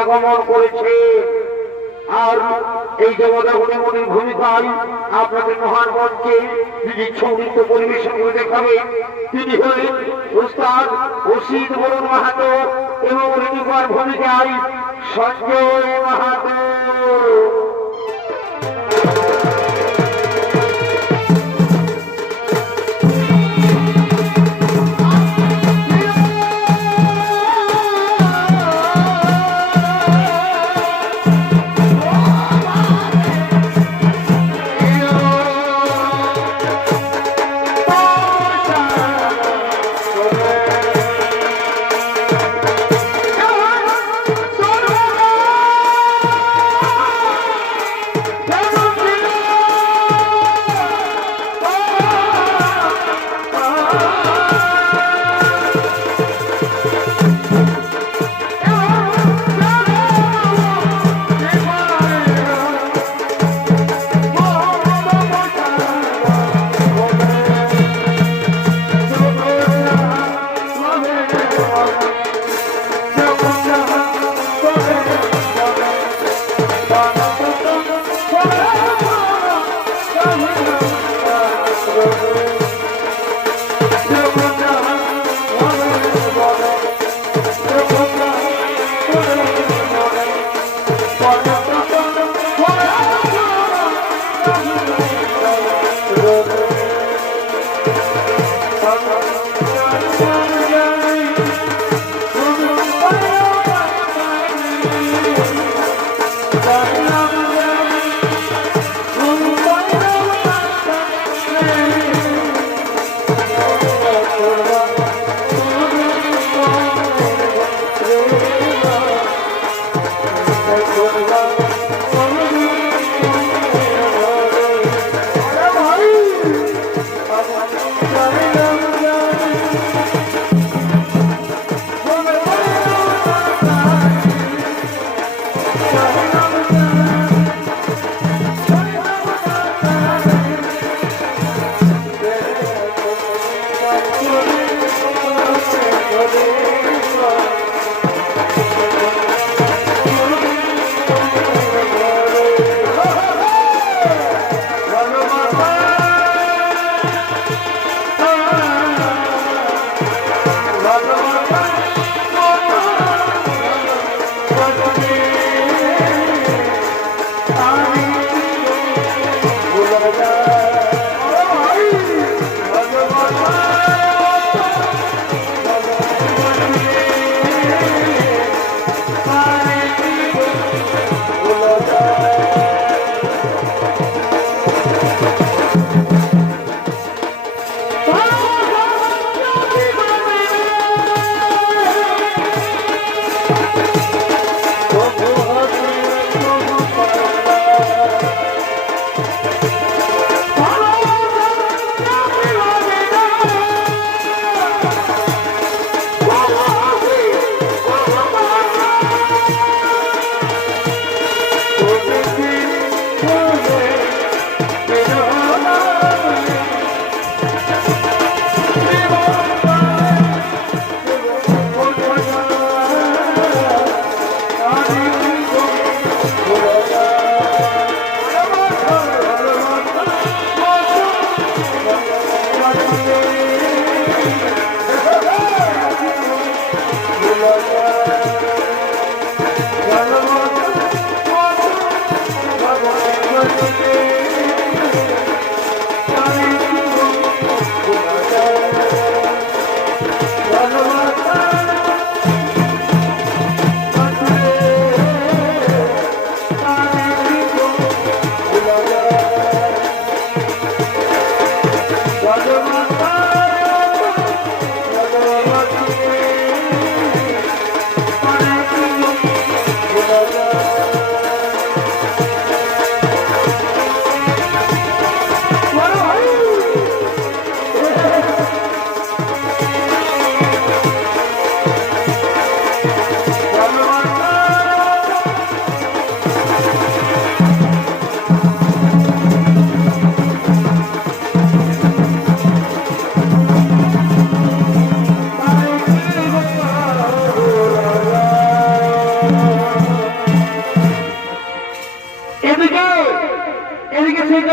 আগমন করেছে আর এই দেবতাগুলির ভূমিকায় আপনাদের মহান মঞ্চে যিনি সঙ্গীত পরিবেশন করে দেখাবে তিনি হলেন উস্তাদ অসিত বরুণ মাহাতো এবং রেণুকার ভূমিকায় সঞ্জয় মাহাতো।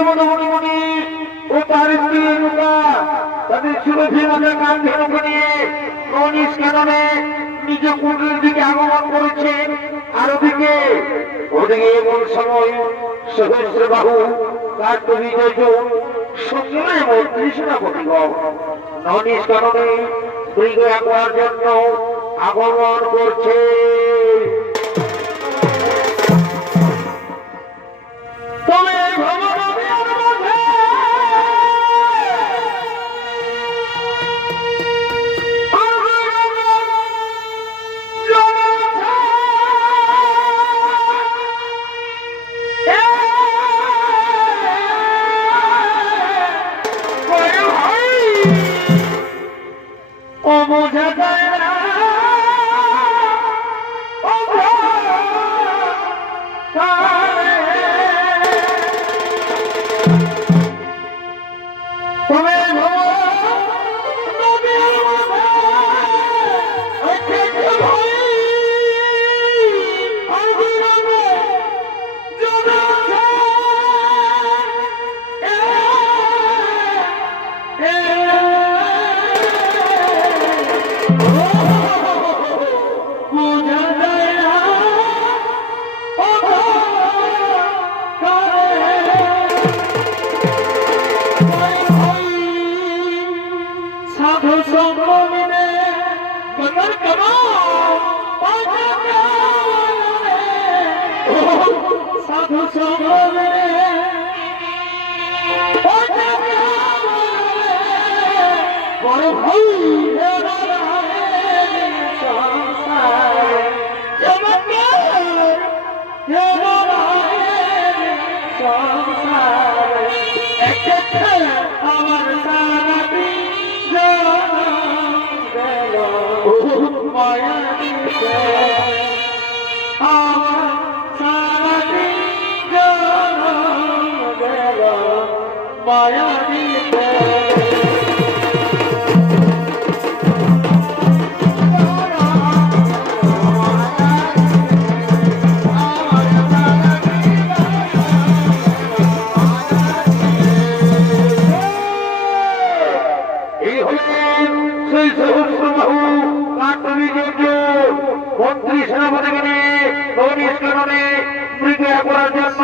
মনি ও তার স্ত্রী রেণুকা তাদের সুরভি রাজা কামধেনুকে নিয়ে ননিস কাননে নিজ কুটির দিকে আগমন করেছেন। আর ওদিকে এমন সময় সহস্র বাহু কার্তবীর্য সঙ্গে মন্ত্রী সেনাপতিগণ ননিস কাননে মৃগ একবার জন্য আগমন করছে। মন্ত্রী সেনাপতিকে নিয়ে ননিস কাননে মৃগ করার জন্য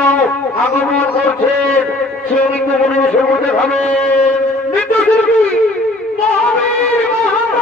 আগমন করছেন। শিবলিঙ্গ পরিবেশের মধ্যে ভাবে নৃত্যশিল্পী মহাবীর মহারাজ।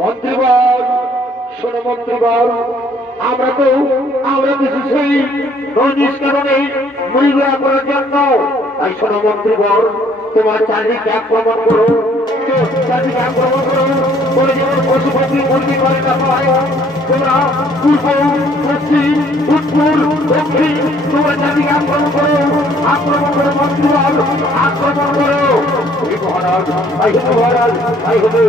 মন্ত্রীবর শোনো মন্ত্রীবর, আমরা তো সেই নিষ্কারণে মূল্যা করার জন্য। তাই শোনো মন্ত্রীবর, তোমার চারিদিকে আক্রমণ করো, চারিদিকে আক্রমণ করো, করে যেমন পশু পাখি মুরগি করে না হয়, তোমরা পূর্ব পশ্চিম উত্তর দক্ষিণ তোমরা চারিদিকে আক্রমণ করো, আক্রমণ করো মন্ত্রীবর, আক্রমণ করো। মহারাজ তাই হবে, মহারাজ তাই হবে।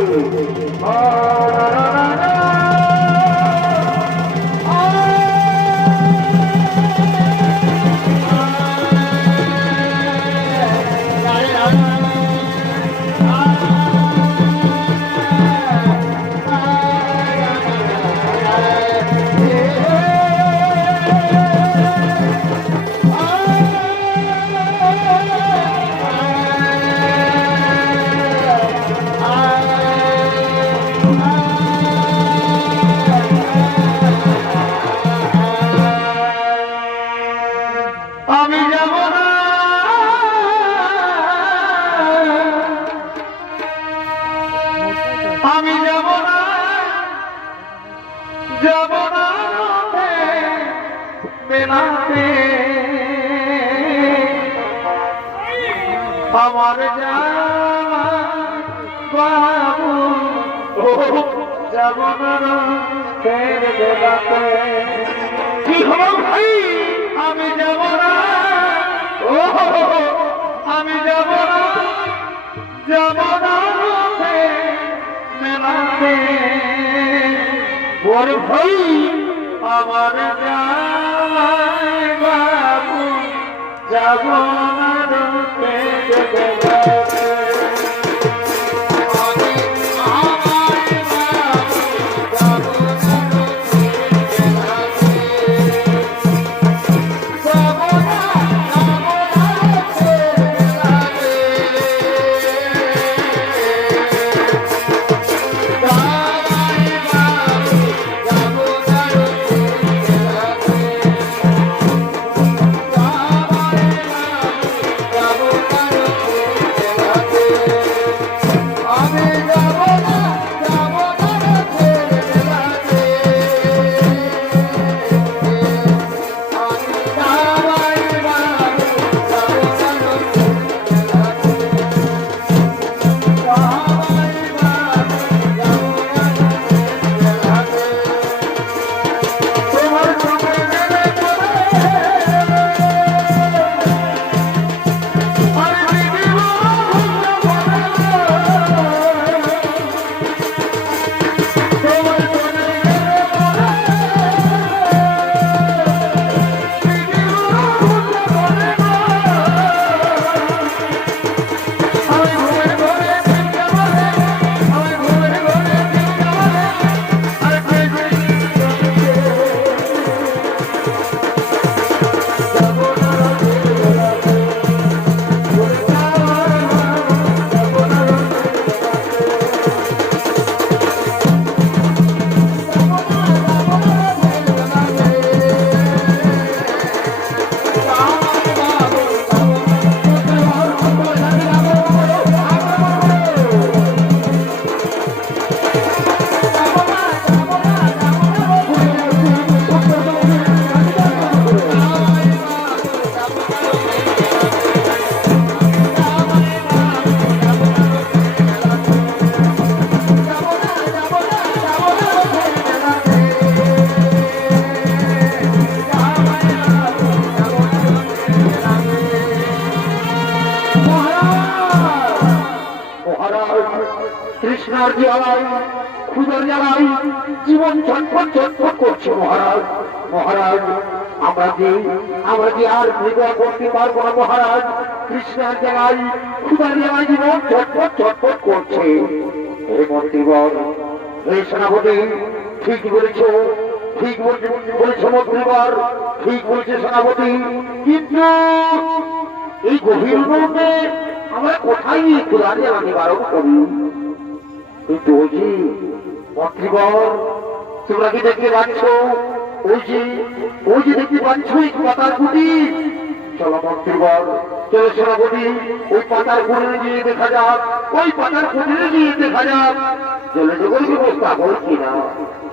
আমি যাব না, যাব না মেলাতে, আমার বাবু যাব না মেলাতে। কি হলো ভাই? আমি যাব না, আমি যাব না, যাব না মেলাতে। ওর ভাই আমার বাবু যাব না তৃষ্ণার জ্বালাই ক্ষুধার জ্বালাই জীবন ছটফট ছটফট করছে মহারাজ। মহারাজ আমরা যে আর নির্বাহ করতে পারবো না মহারাজ। তৃষ্ণার জ্বালাই ক্ষুধার জ্বালাই জীবন ছটফট ছটফট করছে। হে মন্ত্রীবর, হে সেনাপতি, ঠিক বলেছ, ঠিক বলেছ মন্ত্রীবর, ঠিক বলেছে সেনাপতি। কিন্তু এই গভীর মধ্যে আমরা কোথায় গিয়ে ক্ষুধার জ্বালা নিবারণ করি? কিন্তু মন্ত্রীবর, তোমরা কি দেখতে পাচ্ছ? ওই যে দেখতে পাচ্ছ এই পাতার কুটি। চলো মন্ত্রীবর, চলো সেনাপতি, ওই পাতার কুটিরে গিয়ে দেখা যাক, ওই পাতার কুটিরে গিয়ে দেখা যাক জলে জগল ব্যবস্থা হয় কিনা।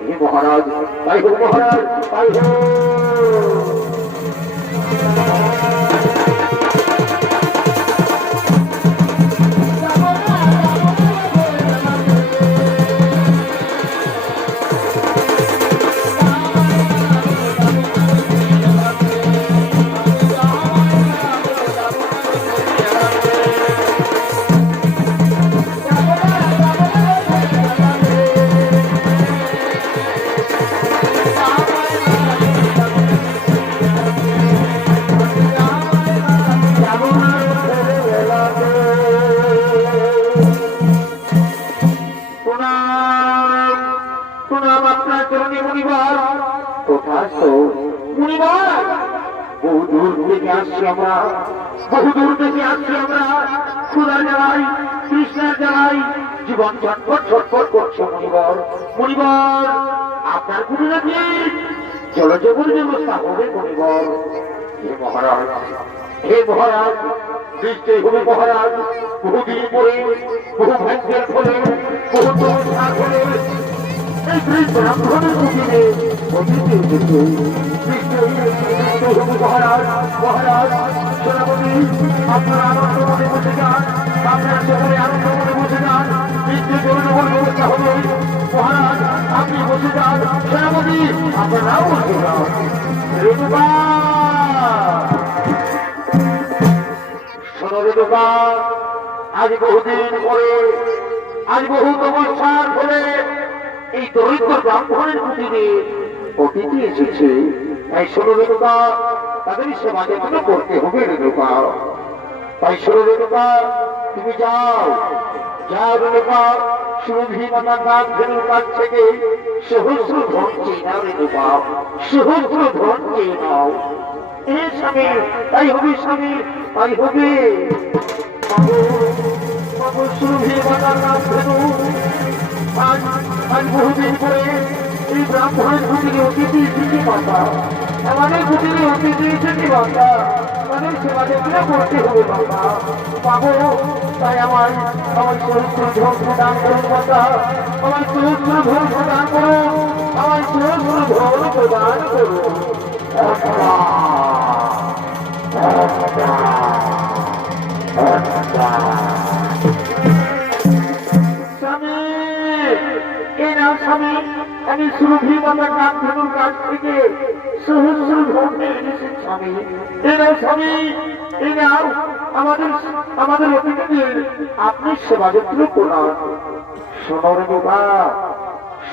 হে মহারাজ, তাই হোক মহারাজ, তাই হোক। জীবন ছটফট ছটফট করছে মনিবর। মনিবর, আপনার কুটি নাকি জলজগর ব্যবস্থা হবে মনিবর। হে মহারাজ, হে মহারাজ, নিশ্চয় হবে মহারাজ। বহুদিন পরে, বহু ভাগ্যের ফলে, বহু তপস্যার ফলে এই ব্রাহ্মণের কুটিরে অতিথি এসেছে। নিশ্চয় হবে মহারাজ। মহারাজ, সেনাপতি, আপনারা আনন্দ মনে বসে যান, আপনার সকলে আনন্দ মনে বসে যান। নিশ্চয় জলজগর ব্যবস্থা হবে মহারাজ। আপনি বসে যান, সেনাপতি আপনারাও বসে যান। শোনো রেণুকা, আজ বহুদিন পরে, আজ বহু তপস্যার ফলে এই দরিদ্র ব্রাহ্মণের কুটিরে অতিথি এসেছে। তাই শোনো রেণুকা, তাদের সেবা যত্ন করতে হবে রেণুকা। তাই শোনো রেণুকা, তুমি যাও, যাও রেণুকা, সুরভি মাতার নাম ধেনুর কাছ থেকে সহস্র ধন চেয়ে নাও রেণুকা, সহস্র ধন চেয়ে নাও। এ স্বামী, তাই হবে স্বামী, তাই হবে। সুরভি মাতার নাম ধেনু আজ বহুদিন পরে এই ব্রাহ্মণের কুটিরে অতিথি এসেছে মাতা। আমাদের কুটিরে অতিথি এসেছে মাতা, আমাদের সেবা যত্ন করতে হবে মাতা। পাবো, তাই আমার সহস্র ধন প্রদান করুন মাতা, আমার সহস্র ধন প্রদান করুন, আমার সহস্র ধন প্রদান করুন। স্বামী, আমি সুরভি মাতার নাম ধেনুর কাছ থেকে সহস্র ধন নিয়ে এনেছি স্বামী। এনাও স্বামী, এনাও আমাদের অতিথিদের আপনি সেবা যত্ন করান। শোনো রেণুকা,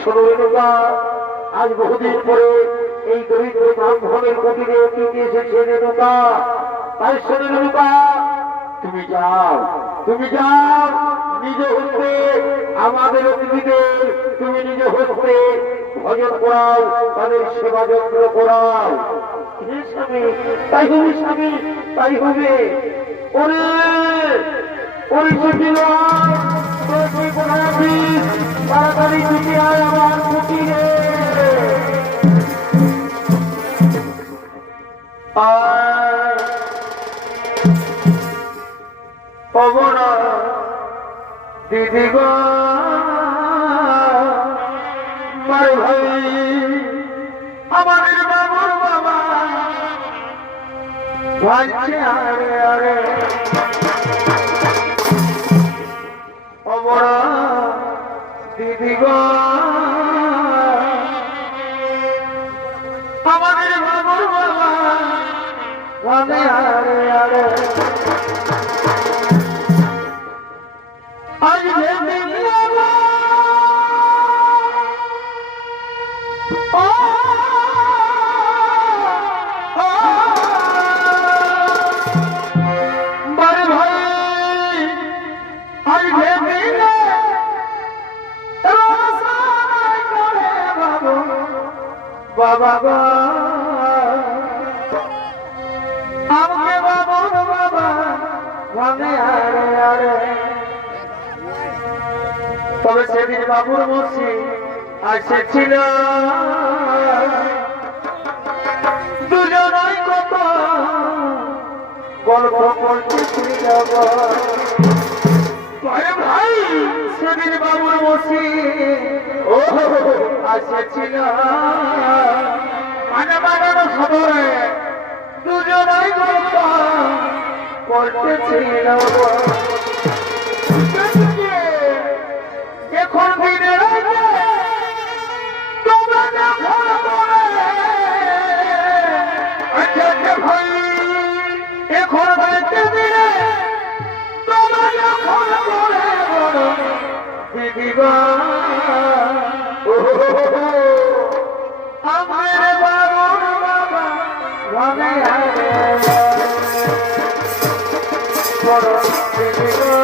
শোনো রেণুকা, আজ বহুদিন পরে এই দরিদ্র ব্রাহ্মণের কুটিরে অতিথি এসেছে রেণুকা। তাই শোনো রেণুকা, তুমি যাও, তুমি যাও, নিজ হস্তে আমাদের অতিথিদের তুমি নিজ হস্তে ভজন করাও, তাদের সেবা যত্ন করাও। স্বামী, তাই হবে স্বামী, তাই হবে। ওরে ওরে তাড়াতাড়ি ছুটি আয় আমার কুটিরে। অবনা দিদি গো মার ভাই, আমাদের বাবুর বাবা ভাইছে আরে আরে। অবনা দিদি গো আমাদের বাবুর বাবা ভাবে আরে আরে। আজ ভেবে তবে সেদিন বাবুর মসি আসেছিল দুজনাই কত গল্প করতেছিল ভাই সেদিন বাবুর মসি ও আসেছিল মানে বানানো খবরে দুজনাই গল্প করতেছিল এখন দিনের তোমরা যখন ভাই এখন বাড়িতে দিলে তোমরা যখন দিদিবা আমার বাবুর বাবা ভাবে বড় দিদিবা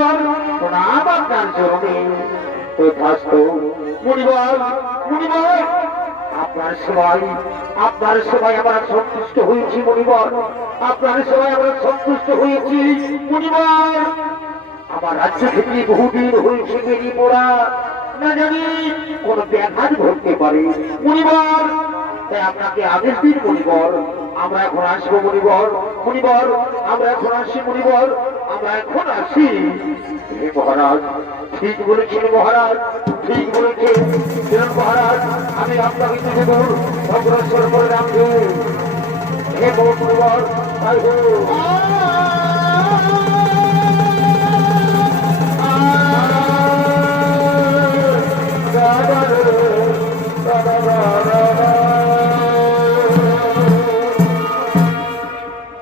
মন্ত্রীবর প্রণাম আপনার চরণে। তথাস্তু মুনিবর মুনিবর আপনার সেবায় আমরা সন্তুষ্ট হয়েছি মুনিবর, আপনার সেবায় আমরা সন্তুষ্ট হয়েছি মুনিবর। আমার রাজ্য থেকে বহুদিন হয়েছে বেরিয়ে পড়া, না জানি কোন ব্যাঘাত ঘটতে পারে মুনিবর, তাই আপনাকে আদেশ দিন মুনিবর, আমরা এখন আসবো মুনিবর। মুনিবর আমরা এখন আসি মুনিবর, আমরা এখন আসি। হে মহারাজ, ঠিক বলেছেন মহারাজ, ঠিক বলেছেন মহারাজ, আমি আপনাকে কিছু দূর অগ্রসর করে রাখবো। হে মুনিবর তাই হোক।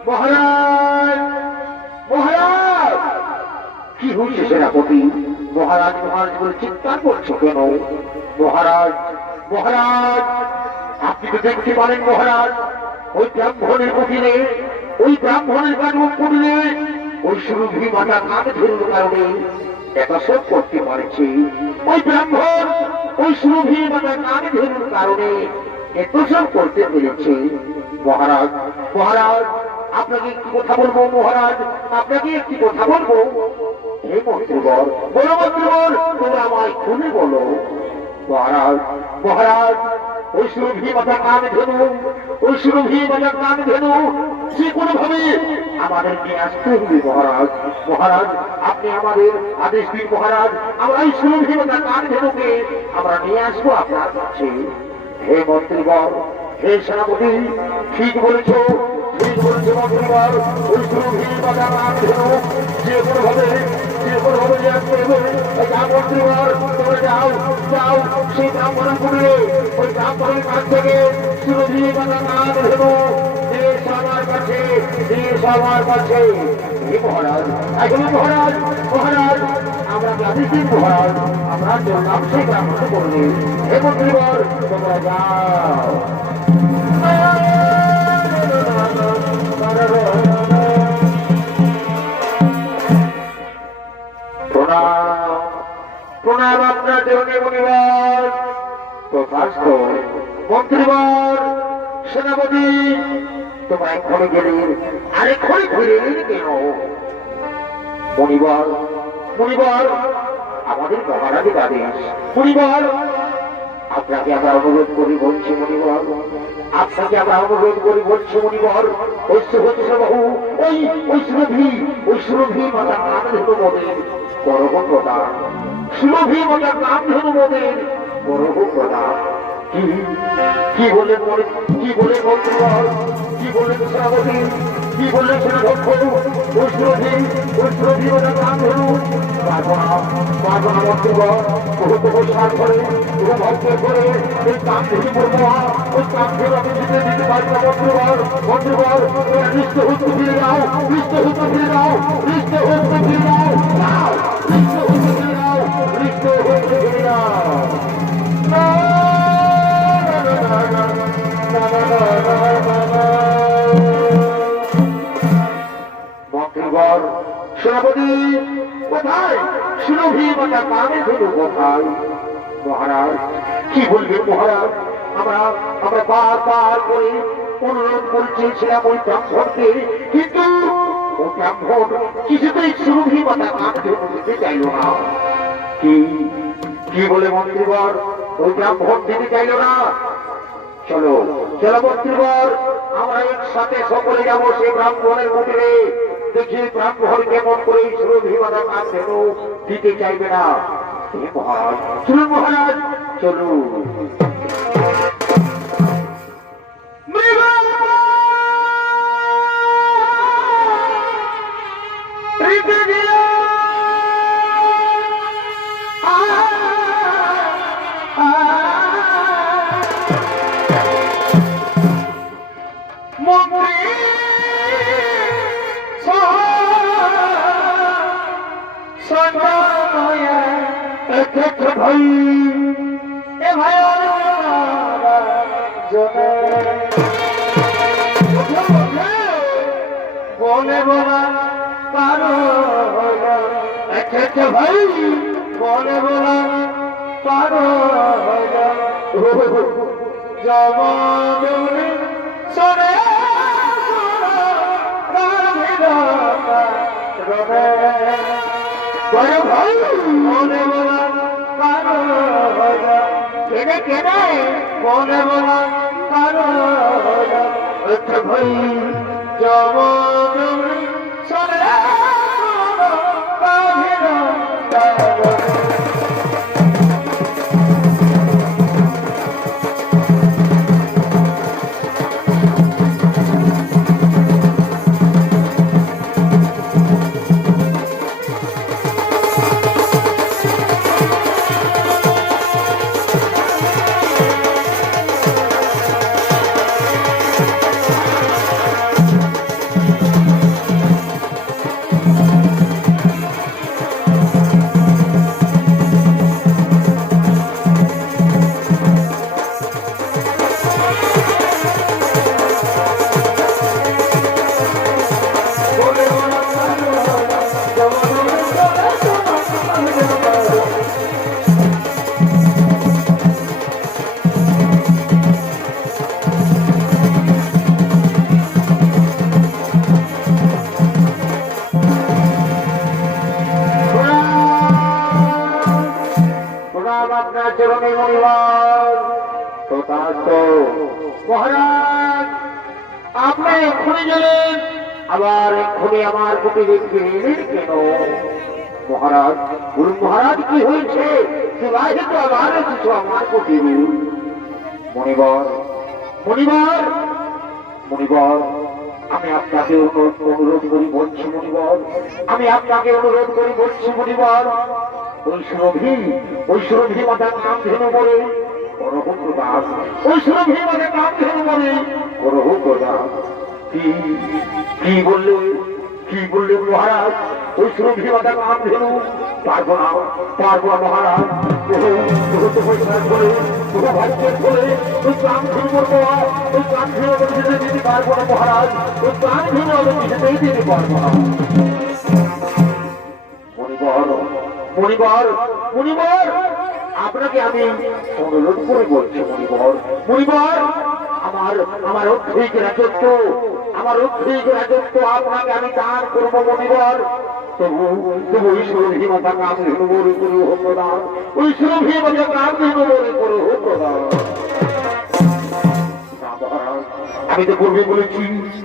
মহারাজ মহারাজ কি হয়েছে সেনাপতি? মহারাজ মহারাজ বলে চিৎকার করছো কেন? মহারাজ মহারাজ আপনি তো দেখতে পারেন মহারাজ, ওই ব্রাহ্মণের কুটিরে, ওই ব্রাহ্মণের কুটিরে ওই সুরভি মাতা কাঁধে ধরুন কারণে এত সব করতে পারছি। ওই ব্রাহ্মণ ওই সুরভি মাতা কাঁধে ধরুন কারণে এত সব করতে পেরেছে। মহারাজ মহারাজ আপনাকে একটি কথা বলবো মহারাজ, আপনাকে একটি কথা বলবো। হে মন্ত্রীবর বলো মন্ত্রীবর, তোমরা আমায় খুলে বলো। মহারাজ মহারাজ ওই সুরভি মাতা কান ধেনু, ওই সুরভি মাতা কান ধেনু যে কোনো ভাবে আমাদের নিয়ে আসতে হবে মহারাজ। মহারাজ আপনি আমাদের আদেশ দিন মহারাজ, আমরা এই সুরভি মাতা কান ধেনুকে আমরা নিয়ে আসবো আপনার কাছে। হে মন্ত্রীবর হে সেনাপতি ঠিক বলেছ, ঠিক বলেছে মন্ত্রীবর, ওই সুরভি মাতা কান ধেনু যে কোনো ভাবে মন্ত্রীবর তোমরা যাও যাও সেই ব্রাহ্মণ কুটিরে, ওই ব্রাহ্মণের কাছ থেকে সুরভি মাতা কান ধেনু আমার কাছে, আমার কাছে। হে মহারাজ এখন মহারাজ মহারাজ আমরা আদেশ দিন মহারাজ, আমরা চললাম সেই ব্রাহ্মণ করলে। হে মন্ত্রীবর তোমরা যাও। প্রণাম আপনার জন্য মন্ত্রীবর। তথাস্তু মন্ত্রীবর সেনাপতি তোমরা এক্ষণে গেলে আরেকক্ষণে ঘুরে এলেন কেন? মণিবর মণিবর আমাদের মহারাজের আদেশ। মণিবর আপনাকে আমরা অনুরোধ করি বলছি মণিবর, আপনাকে আমরা অনুরোধ করি বলছি মণিবর, ওই হচ্ছে বাহু ওই সুরভি মাতা কান ধেনু মোদের করহ প্রদান, সুরভি মাতা কান ধেনু মোদের করহ প্রদান। কি বললেন মন্ত্রীবর, কি বললেন সেনাপতি, কি বললেন সেনাধ্যক্ষ? ওই সুরভি মাতা কান ধেনু পারবো না মন্ত্রীবর, বহু তপস্যার করে বহু ভক্তের করে ওই কান ধেনু করবো, ওই কান ধেনু আমি দিতে পারবো না মন্ত্রীবর নিশ্চ হতে ফিরে যাও, নিশ্চ হতে ফিরে যাও, নিশ্চ হতে ফিরে যাও, নিশ্চ হতে ফিরে যাও, নিশ্চ হতে ফিরে যাও। মন্ত্রীবর সেনাপতি কোথায়? সুরভি মাতা কানে ধরু কোথায়? মহারাজ কি বলবেন মহারাজ, আমরা বারবার করে অনুরোধ করছিলাম ওই ব্রাহ্মণকে, কিন্তু ওই ব্রাহ্মণ কিছুতেই সুরভি মাতা কানে ধরু দিতে চাইল না। কি বলে মন্ত্রীবর? ওই ব্রাহ্মণ দিতে চাইল না। চলো চলো মন্ত্রীবর আমরা একসাথে সকলে যাবো সেই ব্রাহ্মণের কুটিরে, দেখি ব্রাহ্মণ কেমন করে সুরভি মাতা কান ধেনু দিতে চাইবে না। মহারাজ চলুন মহারাজ চলুন। ভাই এ ভাই বনে বলা কারো একটা ভাই মনে বলা পারো জমে সরে ভাই মনে বলা পারো কেনে কেনে মনে বলা পারো একটা ভাই জমে সরে আপনার চরণে মনিবার মহারাজ আপনি এক্ষুনি গেলেন আবার এক্ষুনি আমার কুটি দেখবেন কেন মহারাজ বলুন মহারাজ কি হয়েছে বিবাহিত আবার কিছু আমার কুটি মনিবার মনিবার মনিবার আমি আপনাকে অনুরোধ করি বলছি মনিবার আমি আপনাকে অনুরোধ করি বলছি মনিবার ওই সুরভি মাতার নাম ধেনু বলে পরহুক দাস ওই সুরভি মাতার নাম ধেনু বলে পরহুক দাস কি বললে মহারাজ ওই সুরভি মাতার নাম ধেনু পারবো না মহারাজ বহু পয়সার বলে বহু ভাগ্যের বলে ওই প্রাণ ধেনু করবো ওই প্রাণ ধেনু দিতে পারবো না মহারাজ ওই প্রাণ ধেনু আমি কিছুতেই দিতে পারবো না মনিবার আপনাকে আমি অনুরোধ করে বলছি মনিবার আমার অর্থিক রাজত্ব আপনাকে আমি দান করবো মনিবার তবু ওই সুরভি মাতার নাম ধেনু বলে করু হোক দান ওই সুরভি মাতার নাম ধেনু বলে করু হোক দান আমি তো পূর্বে বলেছি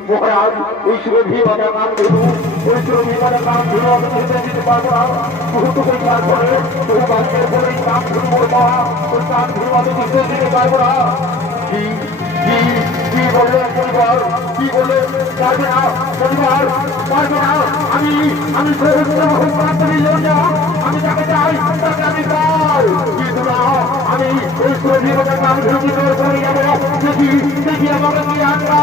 মহারাজ ওই সুরভি মাতার নাম ধেনু ওই সুরভি মাতার নাম ধেনু আমি দিতে পারবো না বহুত পরিবার করে বহু বাচ্চার করে নাম ধেনু বলবো ওই নাম ধেনু আমি দিতে পারবো না কি বললেন পরিবার কি বলে পারবে না পরিবার পারবে না আমি আমি তাকে চাই তাকে আমি পাই কিন্তু না আমি ওই সুরভি মাতার নাম ধেনু দিতে করে যাবো দেখি আমাকে কি আনবা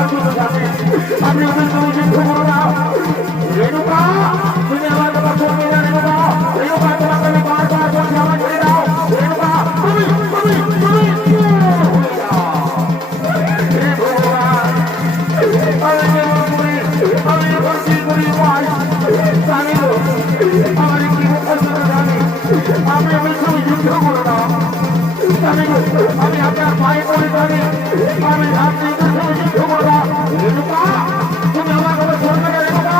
আপনি ওদের তুমি যুদ্ধ করো না রেণুকা তুমি আমার কথা শুনবে না রেণুকা রেণুকা তোমাকে আমি বারবার বলছি আমার ছেড়ে দাও রেণুকা তুমি আমি এখন কি করি ভাই জানি আমার কি জানি আমি তুমি যুদ্ধ করো না আমি আপনার পায়ে পড়ে জানি আমি আপনি যুদ্ধ করো না রেণুকা তুমি আমার কথা শুনবে না রেণুকা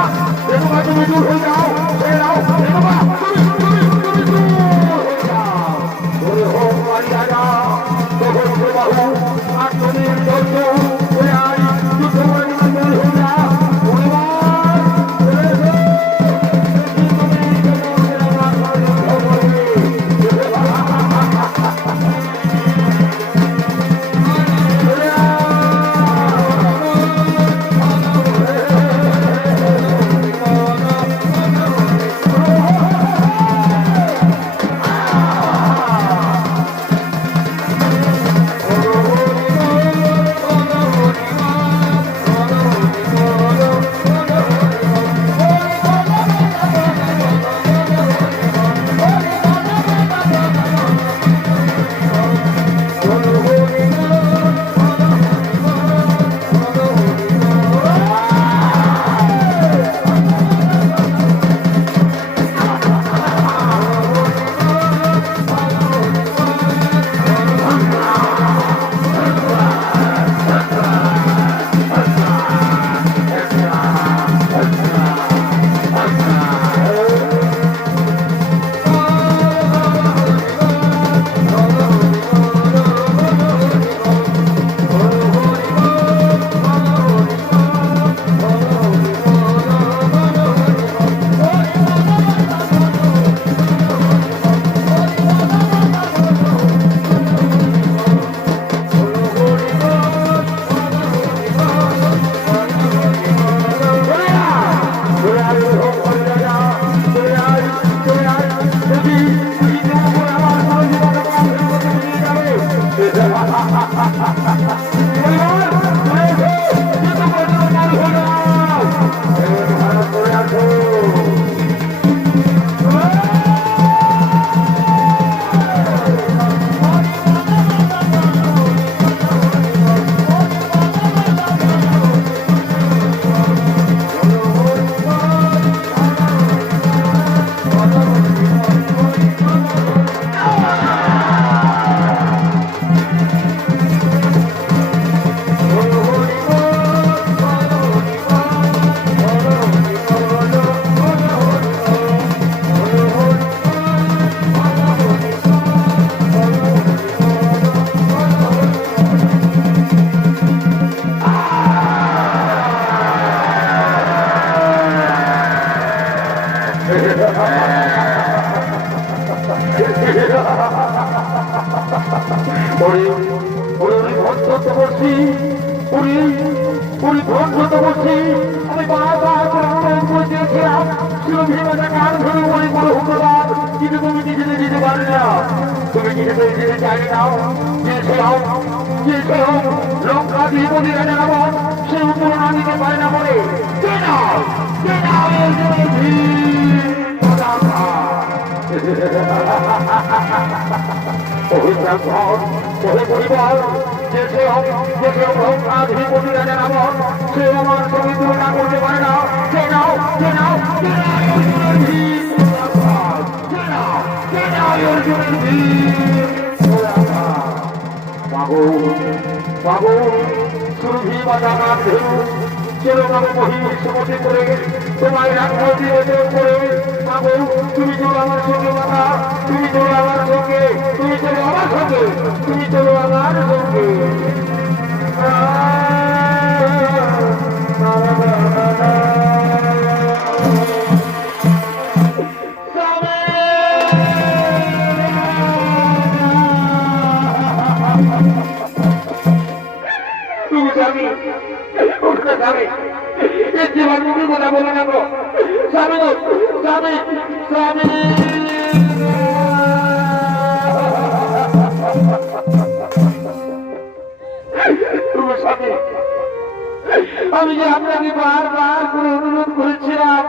রেণুকা তুমি দূর হয়ে যাও রেণুকা তুমি দূর হয়ে যাও ওরে হোক মারিয়া তখন প্রবাহ আর তুমি ধৈর্য ওরে আজ যুদ্ধ করে দূর হয়ে যা আমি বারবার করে দিয়েছিলাম কিন্তু তুমি কিছুতে যেতে পারবে না তুমি কিছুতে যেতে চাই নাও লঙ্কা দিয়ে মন্দিরে জানাবো সে উত্তর না দিতে পারে না বলে পরিবার সে আমার সঙ্গে তুলনা করতে পারে না সে নাও বাবু সুরভি বাজা চলো বাবু মহিষমতি করে তোমায় রাখবো করে বাবু তুমি চলো আমার সঙ্গে বাবা তুমি চলো আমার সঙ্গে তুমি চলো আমার সঙ্গে তুমি চলো আমার সঙ্গে জীবন মুখে কথা বলে না গো স্বামী স্বামী স্বামী তুমি স্বামী আমি যে আপনাকে বারবার করে অনুরোধ করেছিলাম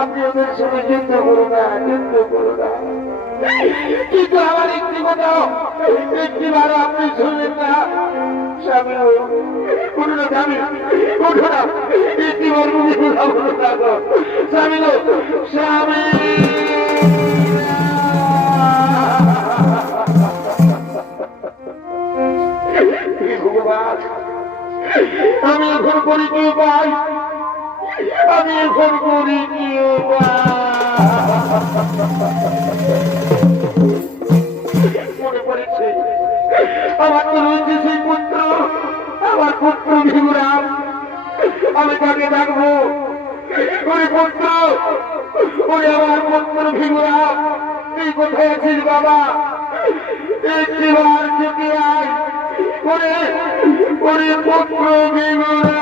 আপনি ওদের সঙ্গে যুদ্ধ করো না, যুদ্ধ করো না, কিন্তু আমার একটি কথাও একটিবারও আপনি শুনলেন না। স্বামী উঠো না, স্বামী উঠো না, একটিবার স্বামী স্বামী আমি এখন করি কি উপায়, আমি এখন করি কি মনে পড়েছে আমার তো রয়েছে সেই পুত্র, আমার পুত্র ভিগুরাম। আমি তাকে ডাকবো, ওই পুত্র, ওই আমার পুত্র ভিগুরাম, তুই কোথায় আছিস বাবা? একটিবার চুকে আয়, ওরে ওরে পুত্র ভিগুরাম।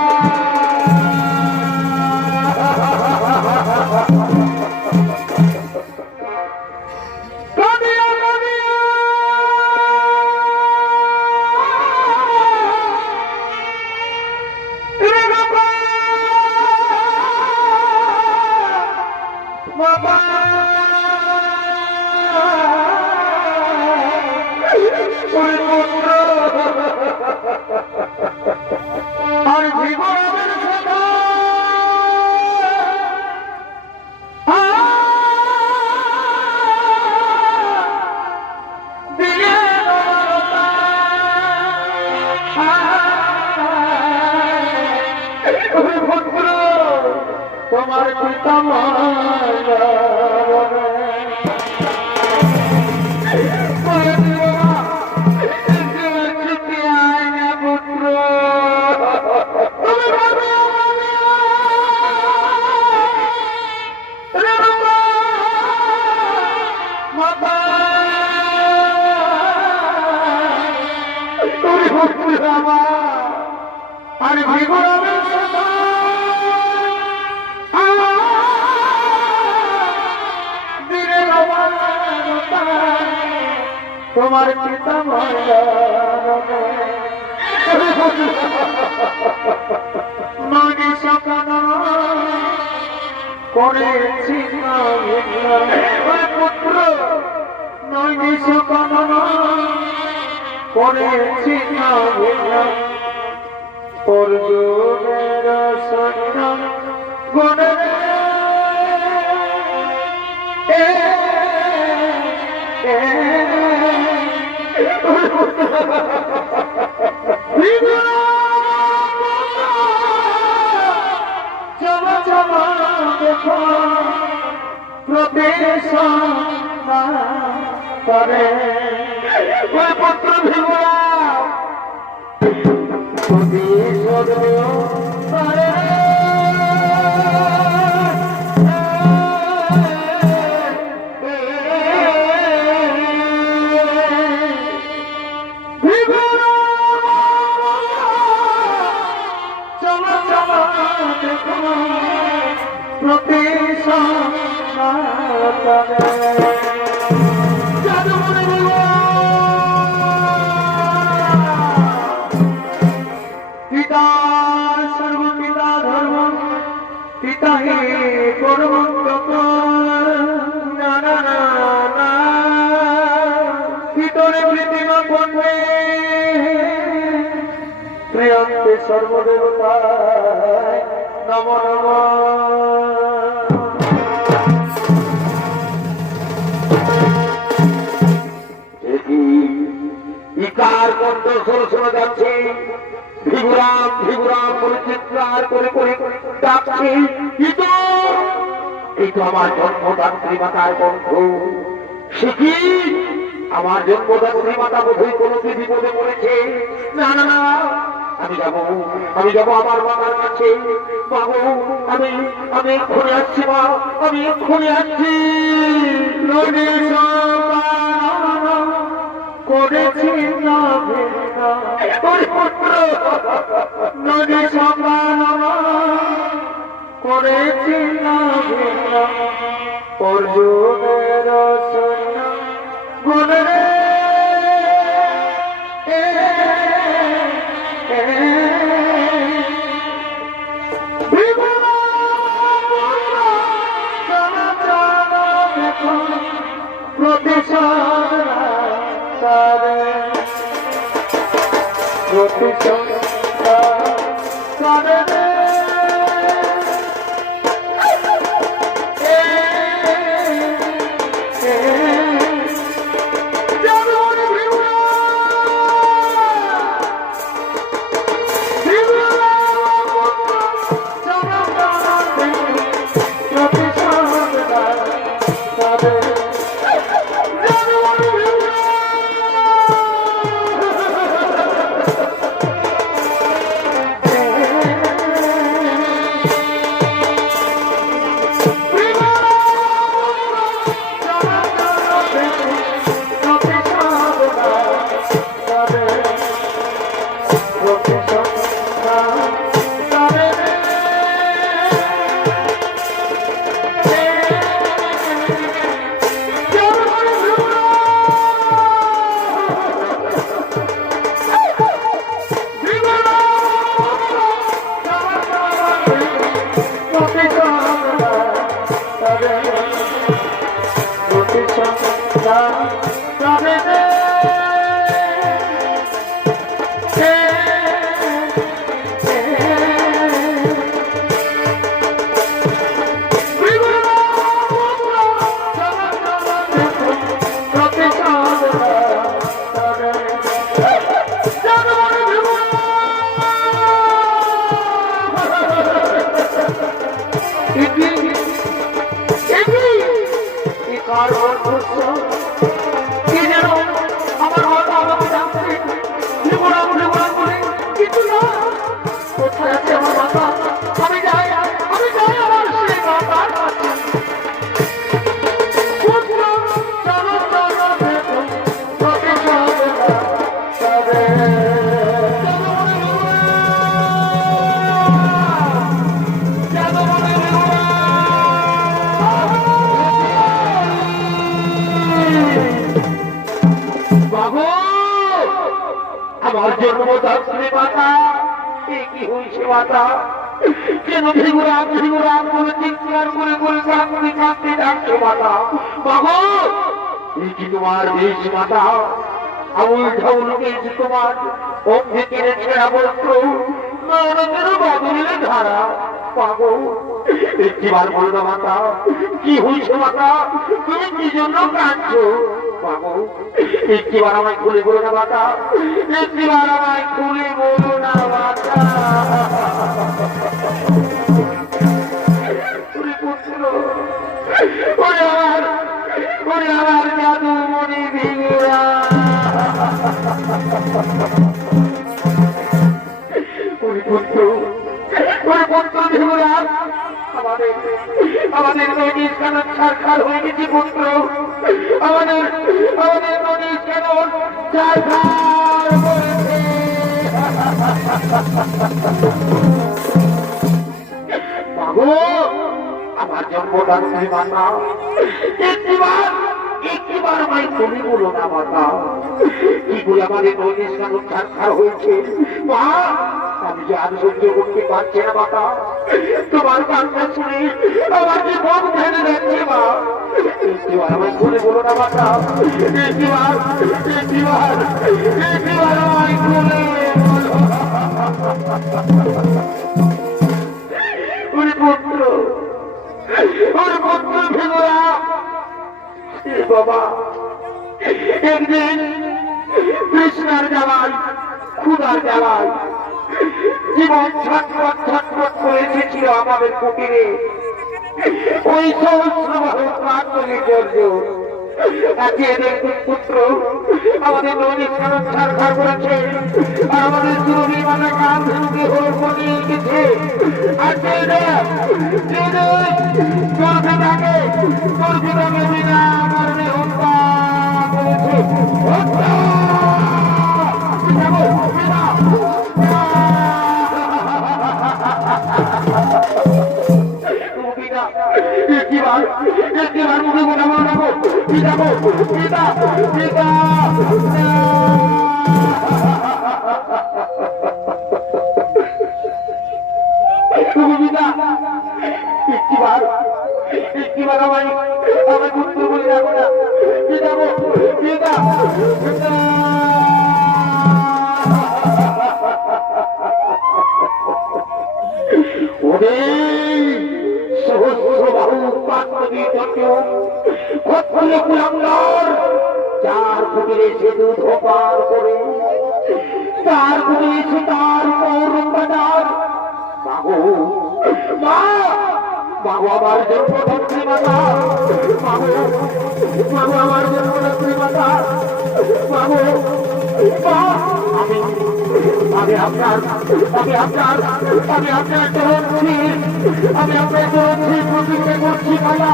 তোমার পিতা আর ভিগুরামের তোমার পিতা নদী সকাল করেছি পুত্র, নদী সকাল করেছি অর্জুনের সৈন্য গুণে চলো চলো দেখো প্রবেশ করে ওই পুত্র ভিগুরাম প্রবেশ করে। পিতা সর্বপিতা ধর্ম, পিতা হে পরমন্তক, পিতরে পৃথিবী পণ্যে প্রিয়ন্তে সর্বদেবতায় নম নম। ইকার কণ্ঠ শোনা যাচ্ছে, ভিগুরাম ভিগুরাম করে চিৎকার করে করে ডাকছে, এই তো আমার জন্মদাত্রী মাতার কণ্ঠ। সে কি আমার জন্মদাত্রী মাতা বোধহয় কোনো বিপদে পড়েছে? না না না, আমি যাবো আমার মাতার কাছে। বাবু আমি আমি এক্ষুনি আসছি মা, আমি এক্ষুনি আসছি। করেছি না নদী সমান করেছি না অর্জুনের সৈন্য গুণে আমার জন্মদাত্রী মাতা কি হয়েছে মাতা কেন ভিগুরা ভিগুরা করে চিৎকার করে করে কাঁদতে কাঁদতে ডাকছে মাতা বাবু এই কি তোমার বেশ মাতা আউল ঝাউল পেয়েছি তোমার অভ্যেকের ছেঁড়া বস্ত্র নরকের বদলে ধারা পাগো একটিবার বলো না মাতা কি হয়েছে মাতা তুমি কি জন্য কাঁদছো পাগো একটিবার আমায় খুলে বলো না মাতা একটিবার আমায় খুলে বলো না মাতা ওরে আমার জাদু মনে ভিগুরা ওরে পুত্র ভিগুরা আমাদের নদীর কেন ছাড়খার হয়ে গেছে পুত্র আমাদের নদীর কেন ছাড়খার হয়েছে বাবু আমার জন্মদাত্রী মাতা একটিবার আমায় তুমি বলো না মাতা কি বলে আমাদের নদীর কেন ছাড়খার হয়েছে মা আমি যে আর সহ্য করতে পারছি না মাতা তোমার কান্না শুনে আমার যে মন ভেঙে যাচ্ছে মা একটিবার আমায় খুলে বলো না মাতা একটিবার আমায় খুলে ওরে পুত্র ভিগুরা বাবা একদিন কৃষ্ণার জ্বালায় ক্ষুধার জ্বালায় জীবন ছটফট করে এসেছিল আমাদের কুটিরে ওই সহস্র পুত্র আমাদের নদী খারাপ ছাড়খার করেছে আর আমাদের জরুরি মানে কাম ধরুকে হয়ে পড়ে গেছে আর বিনা কারণে হত্যা করেছে একটিবার মুখে কথা বলো রাখো পিতা পিতা পিতা একটিবার আমায় পুত্র বলে রাখো না পিতা পিতা পিতা এই সহস্রবাহু পার্বতী দণ্ড ক্ষত্রিয় কুলাঙ্গার চার কুটিরে সেতু ধোপার করে তার কুটিরে এসে তার পৌরম বাজার মাগো মা মাগো আমার জন্মদাত্রী মাতা মাগো মাগো আমার জন্মদাত্রী মাতা মাগো মা আমি আমি আপনার চলছি আমি আপনার চলছি প্রতিজ্ঞা করছি মায়া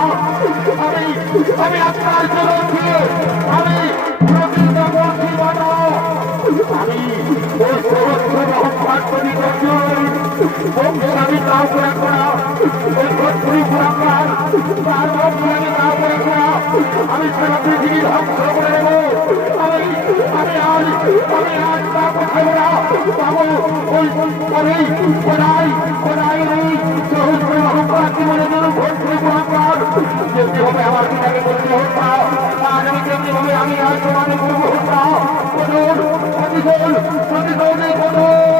আমি আমি আপনার চলছি আমি প্রতিজ্ঞা করছি মায়া আমি ওই সমস্ত মহম্মদী বংশের আমি তাও করে করা ওই ক্ষত্রি পুরাকার তার বংশ আমি তাও করে করা আমি সারা পৃথিবী ধ্বংস করে দেব আমি আমি আজ তা কথা বলা পাবো ওই করেই কোনাই নেই সহস্র মহম্মদ জীবনে যেন ক্ষত্রি পুরাকার যেতে হবে আমার পিতাকে বলতে হত্যা আর আমি যেতে হবে আমি আজ তোমাকে করবো হত্যা কঠোর প্রতিশোধে কঠোর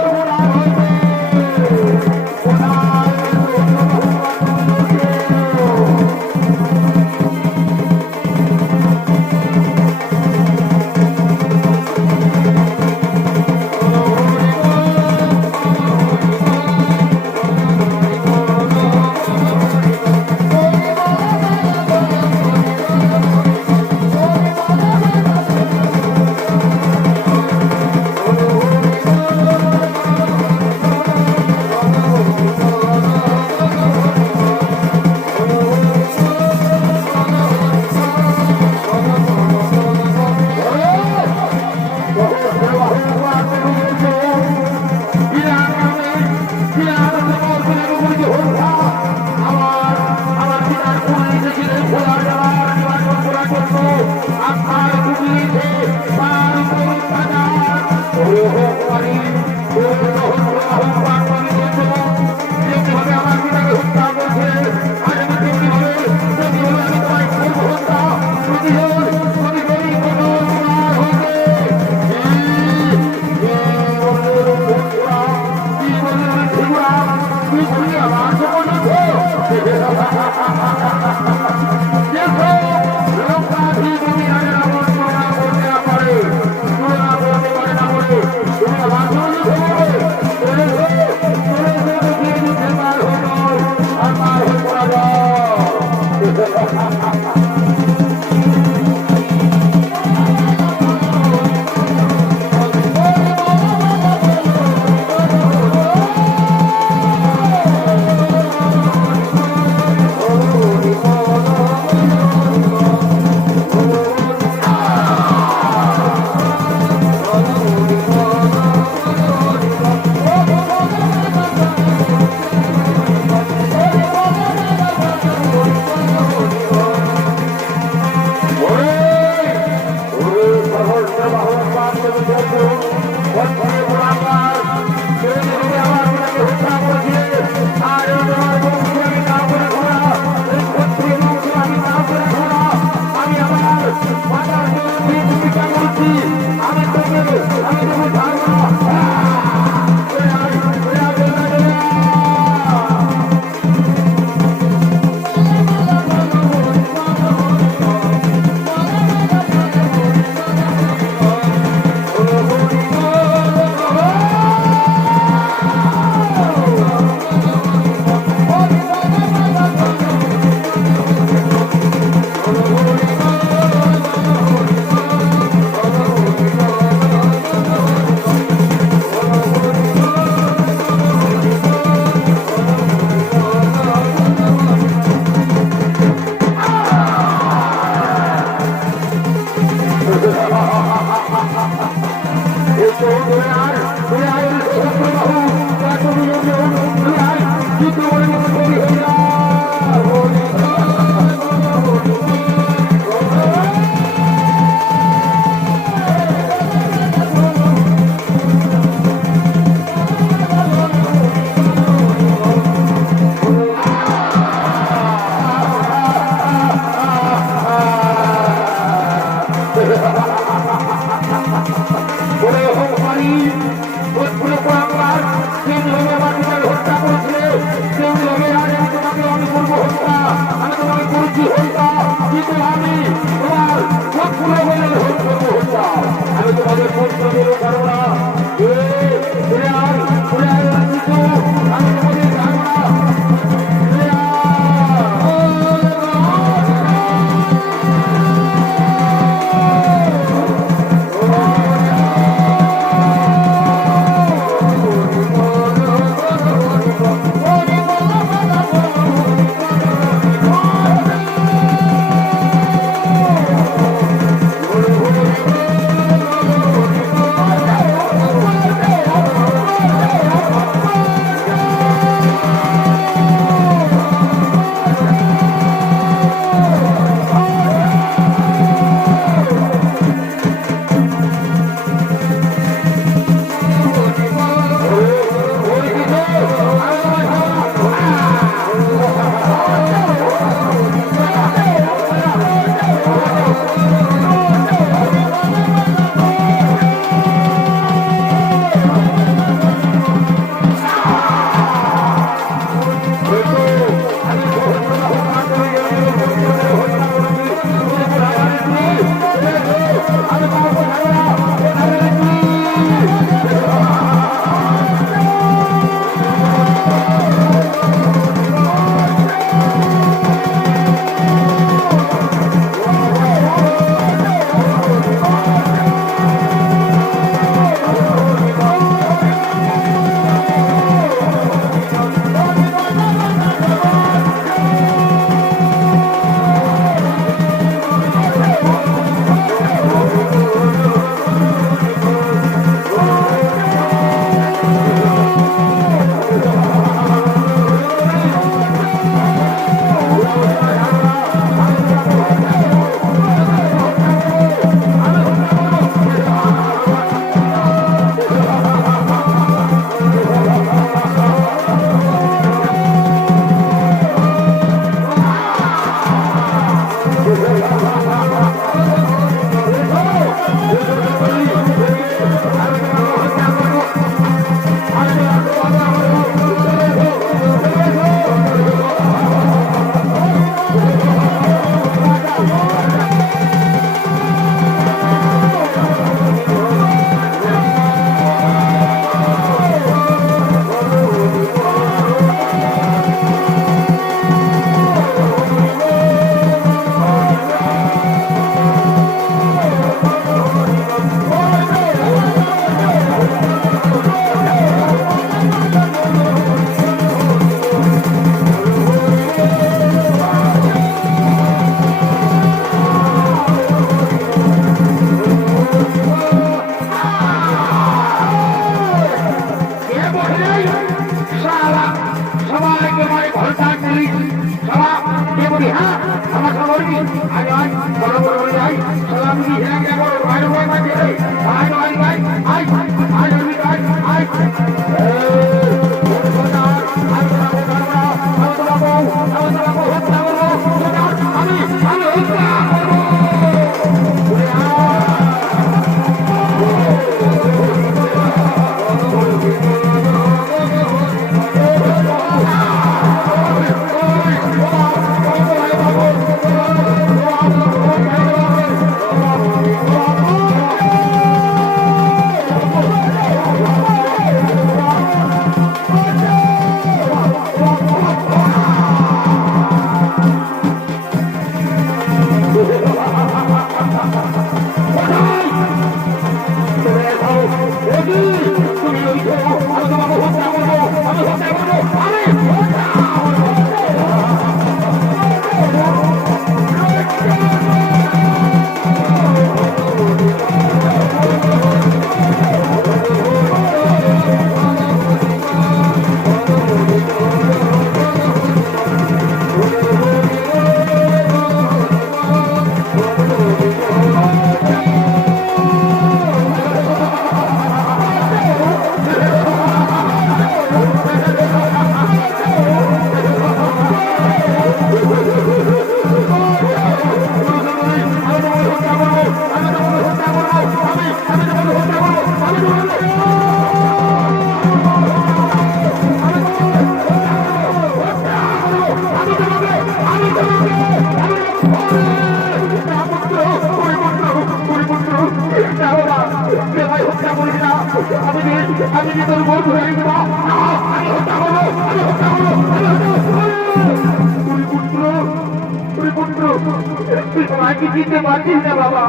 জিতে পারছিস না বাবা,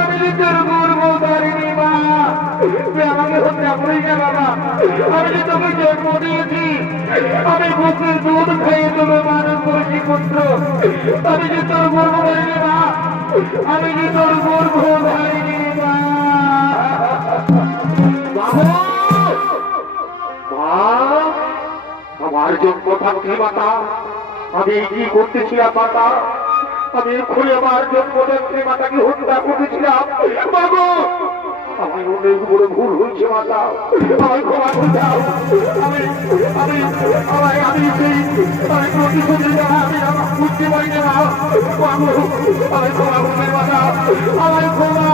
আমি যে তোর গর্ব ধরিনি মা, তুই আমাকে হত্যা করিস না বাবা, আমি যে তোকে জন্ম দিয়েছি, আমি বুকের দুধ খাইয়ে তোকে মানুষ করেছি পুত্র, আমি যে তোর গর্ব ধরিনি মা, আমি যে তোর গর্ব ধরিনি মা। আমার জন্ম থাকতে মাতা, আমি কি করতেছিলাম মাতা, আমি খুলে আমার জন্মদাত্রী মাতাকে হত্যা করেছিলাম। আমি অনেক বড় ভুল হয়েছে মাতা, আমি ক্ষমা করে দাও, আমি আমি আমি আমি আমি প্রতিশোধের দ্বারা আমি আমার বুঝতে পারি না, আমি ক্ষমা করবে মাতা, আমি ক্ষমা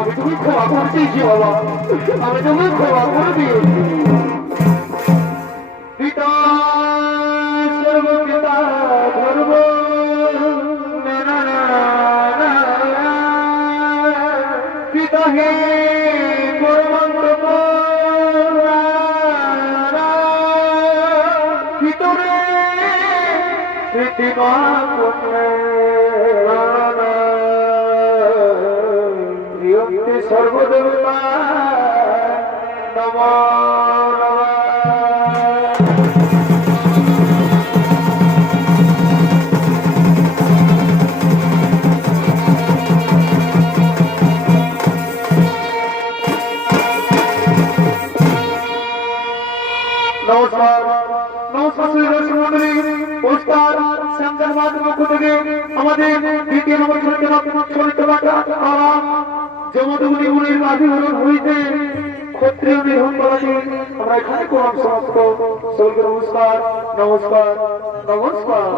আমি তুমি ক্ষমা করে দিয়েছি বাবা, আমি তুমি ক্ষমা করে দিয়েছি। পিতা সর্বপিতা ধর্ম পিতা হে ভিতরে কৃতিমা সর্বদেবতা নমঃ নমস্কার নমস্কার মন্ডলী, পুরস্কার শ্যামচাঁদ পক্ষ থেকে আমাদের দ্বিতীয় নম্বর জমদগুলি উনির আবির্ভাব হইতে ক্ষত্রিয় নিধন করাতে আমরা এখানে কোন সমাপ্ত। নমস্কার নমস্কার নমস্কার।